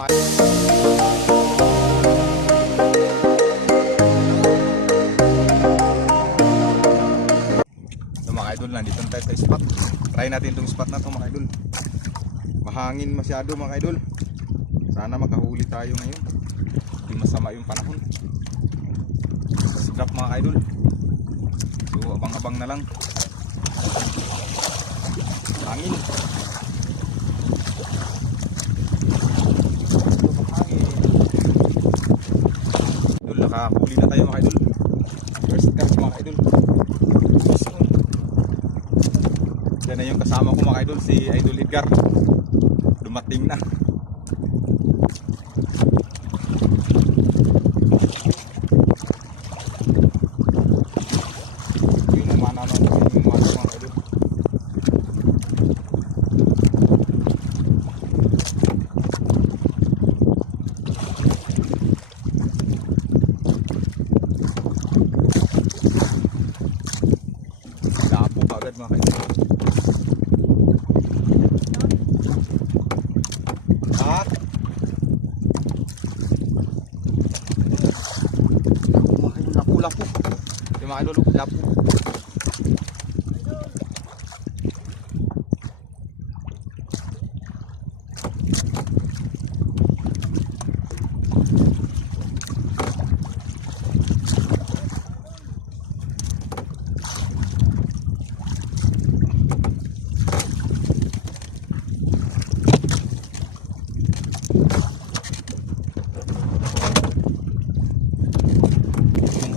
mga idol, nandito tayo sa spot. Try natin itong spot na to mga idol. Mahangin masyado mga idol. Sana makahuli tayo ngayon. Hindi masama yung panahon. Masikap mga idol. So abang-abang na lang. Hangin. Idol, nakahuli na tayo mga idol. First catch mga idol. Yan na yung kasama ko mga idol, si Idol Edgar. Dumating na. Yun naman naman yung mga idol. Lapo pa agad mga idol. Lapo. Yung mga idol, lapo.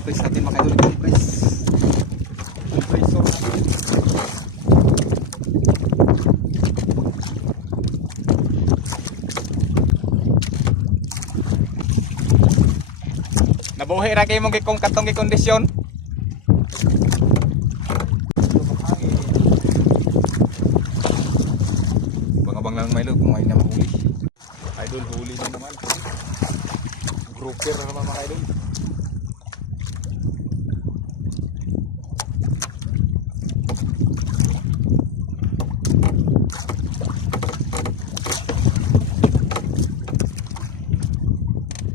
Compress natin mga idol, compress. Compressor natin. Nabuhay ra kayo mong kung katong kondisyon. Bang-abang lang may kung may na mahuli. Idol, huli na naman. Grouper na naman mga idol.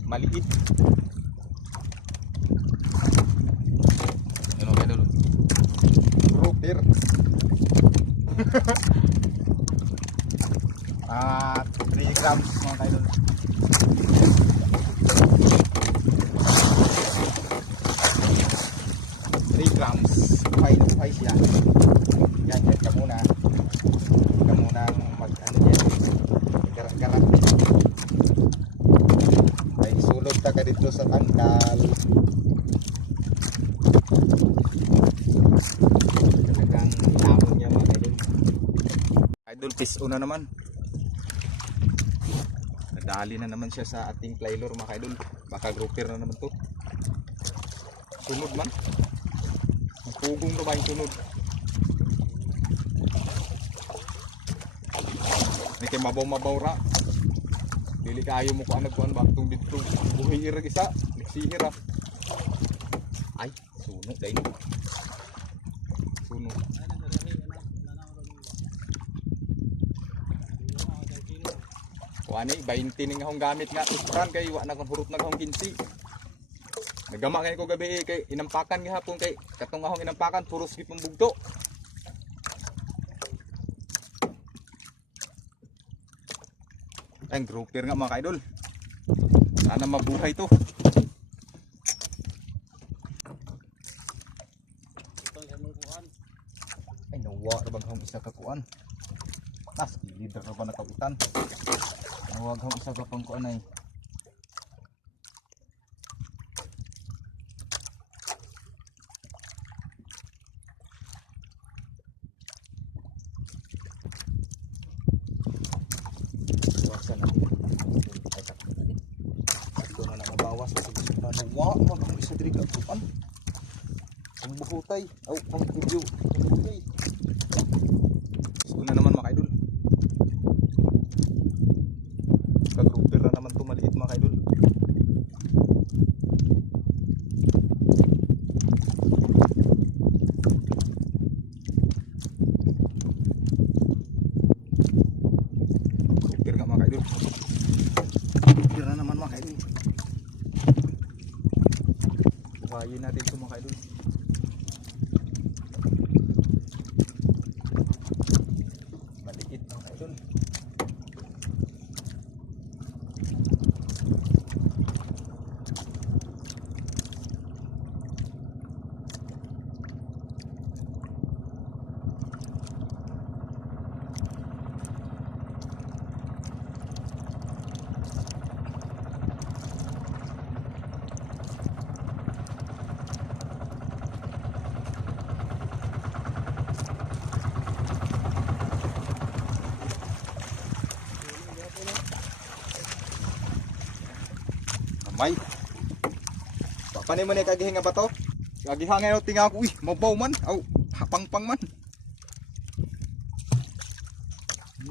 Maliit. Ano ba idol? Grouper. 3 grams mga idol. Buhay siya. Yan, yan ka muna. Huwag ka munang mag-ano yan. Garat-garat. Ay, sulod ta ka dito sa tangkal. Talagang inamon niya mga idol. Idol, piso na naman. Nadali na naman siya sa ating fly lure mga idol. Baka grouper na naman to. Sunod man. Pugong na ba yung sunod? Hindi kayo mabaw-mabaw ra. Dili kayo mo kung nagkuhan ba itong dito. Buhay irag isa. Nagsihir ah. Ay, sunog dahil. Sunog. Kuhan eh, 20 nga akong gamit nga. Uspan kayo, wala na akong hurot na akong 15. Nagama kayo ko gabi kay inampakan gihapon kay katong ahong inampakan puros gid mong bugto. Ang grouper nga mga idol. Sana mabuhay to. Ay nawa ra bang hong isa ka kuan. Nas leader ra ba nakawitan. Nawag hong isa ka pang kuan ay. Nawa man isa diri ka kuan. Ang buhutay, ang video, ang buhutay. Una naman mga idol. Kag-grouper na naman to maliit mga idol. Grouper nga mga idol. May. Papanay mo na kagihinga ba to? Kagihangay o tinga ko. Uy, mabaw man. Aw, hapang-pang man.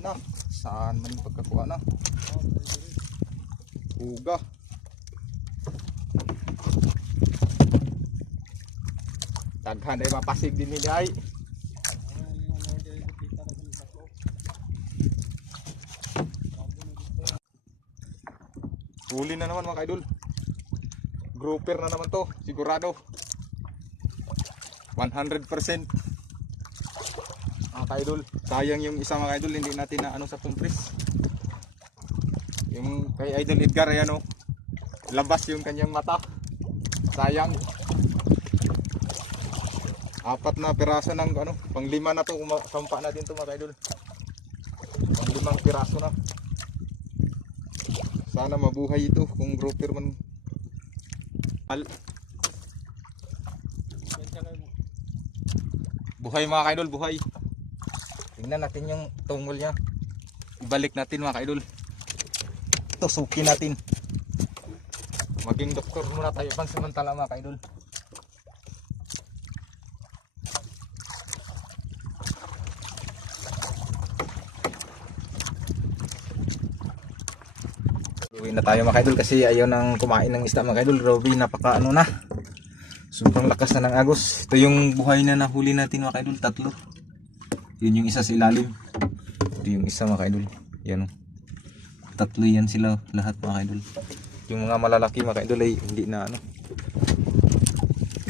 Na, saan man yung pagkakuha na? Uga. Daghan ay mapasig din nila ay. Huli na naman mga kaidol. Grouper na naman to, sigurado. 100%. Mga kaidol, sayang yung isa mga kaidol, hindi natin na ano sa pumpris. Yung kay Idol Edgar ayan o, labas yung kanyang mata. Sayang. 4 na piraso ng ano, pang-5 na to, sampa natin to mga kaidol. Pang-5 piraso na. Sana mabuhay ito kung grouper man. Buhay mga kaidol, buhay. Tingnan natin yung tungol niya. Ibalik natin mga kaidol. Ito, suki natin. Maging doktor muna tayo pansamantala mga kaidol. Uwi na tayo mga kaidol kasi ayaw nang kumain ng isda mga kaidol. Robby, napaka ano na. Sobrang lakas na ng agos. Ito yung buhay na nahuli natin mga kaidol, 3. Yun yung isa sa ilalim. Ito yung isa mga kaidol. Yan o. 3 yan sila lahat mga kaidol. Yung mga malalaki mga kaidol ay hindi na ano.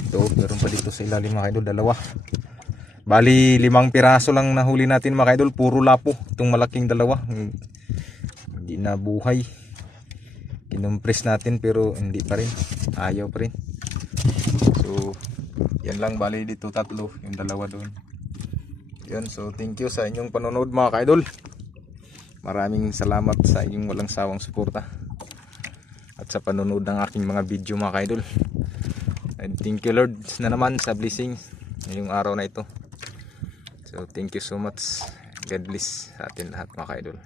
Ito, meron pa dito sa ilalim mga kaidol, 2. Bali 5 piraso lang nahuli natin mga kaidol. Puro lapo. Itong malaking 2. Hindi na buhay. Kinumpres natin pero hindi pa rin. Ayaw pa rin. So, yan lang bali dito 3, yung 2 doon. Yan, so thank you sa inyong panonood mga kaidol. Maraming salamat sa inyong walang sawang suporta at sa panonood ng aking mga video mga kaidol. And thank you Lord na naman sa blessing ngayong araw na ito. So thank you so much. God bless sa atin lahat mga kaidol.